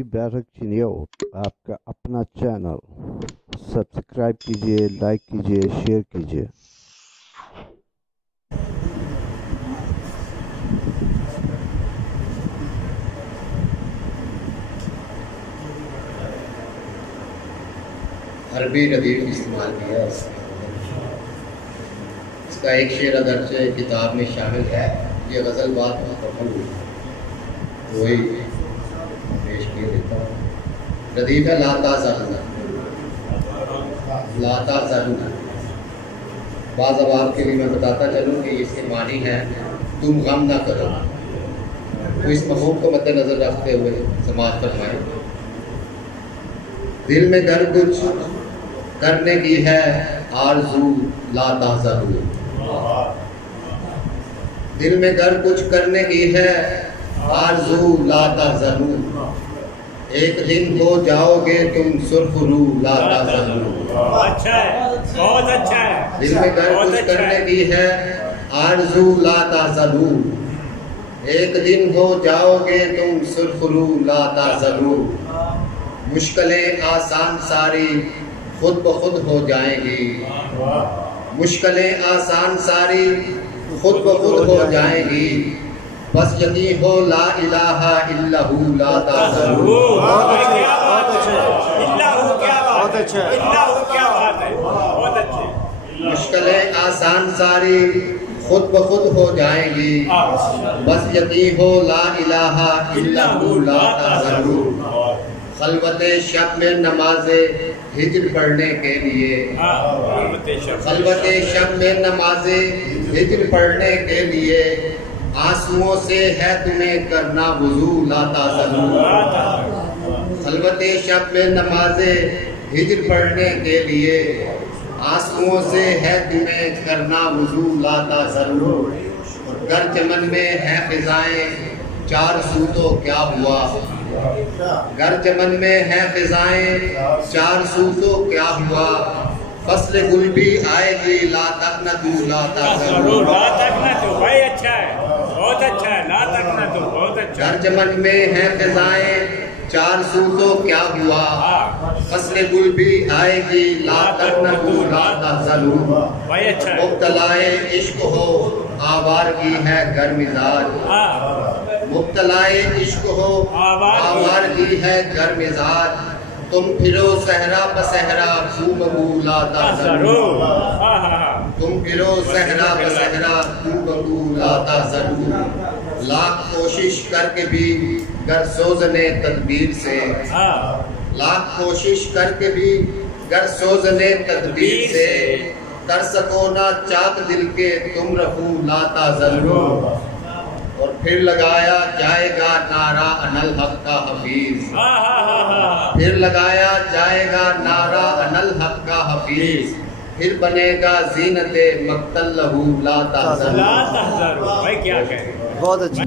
Ali barrack Chiniot, आपका अपना channel. Subscribe कीजिए, लाइक कीजिए, शेयर कीजिए। अरबी रदीफ इस्तेमाल किया इसका एक शेर अगरचे किताब में शामिल है। ये गज़ल बात मुकम्मल हुई वही पेश किए देता हूँ। रदीफ है लाता ज़रना बाज़ अब आपके लिए मैं बताता चलूँ कि इसके मानी है तुम गम ना करो। तो इस मफ़हूम को मद्देनज़र रखते हुए समाज फरमाएं। दिल में गर कुछ करने की है आरज़ू ला तहज़रू। दिल में गर कुछ करने की है आरज़ू ला तहज़रू। एक दिन हो जाओगे तुम सुरखरू ला तहज़रू। अच्छा है, बहुत अच्छा है। दिल में गर कुछ करने की है आरज़ू ला तहज़रू। एक दिन हो जाओगे तुम सुरखरू ला तहज़रू। मुश्किलें आसान सारी खुद ब खुद हो जाएंगी। मुश्किलें आसान सारी खुद ब खुद हो जाएंगी। बस यकीन हो ला इलाहा इल्लहू ला तहज़रू। मुश्किलें आसान सारी खुद ब खुद हो जाएंगी। बस यकीन हो ला इलाहा इल्लहू ला तहज़रू। खलवते शब में नमाज़े हिज्र पढ़ने के लिए, खलवते शब में नमाज़े हिज्र पढ़ने के लिए आंसुओं से है तुम्हें करना वुज़ू ला तहज़रू। खलवते शब में नमाज़े हिज्र पढ़ने के लिए आंसुओं से है तुम्हें करना वुज़ू ला तहज़रू। गर चमन में है फ़िज़ाएं चार सू तो क्या हुआ। घर चमन में है फिजाएं चार सू तो क्या हुआ। फसल गुल भी आएगी ला तकनतू ला तहज़रू। भाई अच्छा है, बहुत अच्छा है। ला तकनतू बहुत अच्छा। घर चमन में है फिजाएं चार सू तो क्या हुआ। फसल गुल भी आएगी ला तकनतू ला तहज़रू। भाई अच्छा है। मुब्तलाए इश्क हो आवारगी है घर मिजाज। मुब्तलाए इश्क हो आवारगी है घर मिजाज। तुम फिरो सहरा बसहरा खूबू ला तहज़रू। तुम फिरो सहरा बसहरा खूबू ला तहज़रू। लाख कोशिश करके भी गर सोजने तदबीर से, लाख कोशिश करके भी गर सोजने तदबीर से कर सको ना चाक दिल के तुम रहू ला तहज़रू। और फिर लगाया जाएगा नारा अनल हक का हफीज। फिर लगाया जाएगा नारा अनल हक का हफीज। फिर बनेगा जीनते मक्तल लहू ला तहज़रू। भाई क्या कहें, बहुत अच्छा।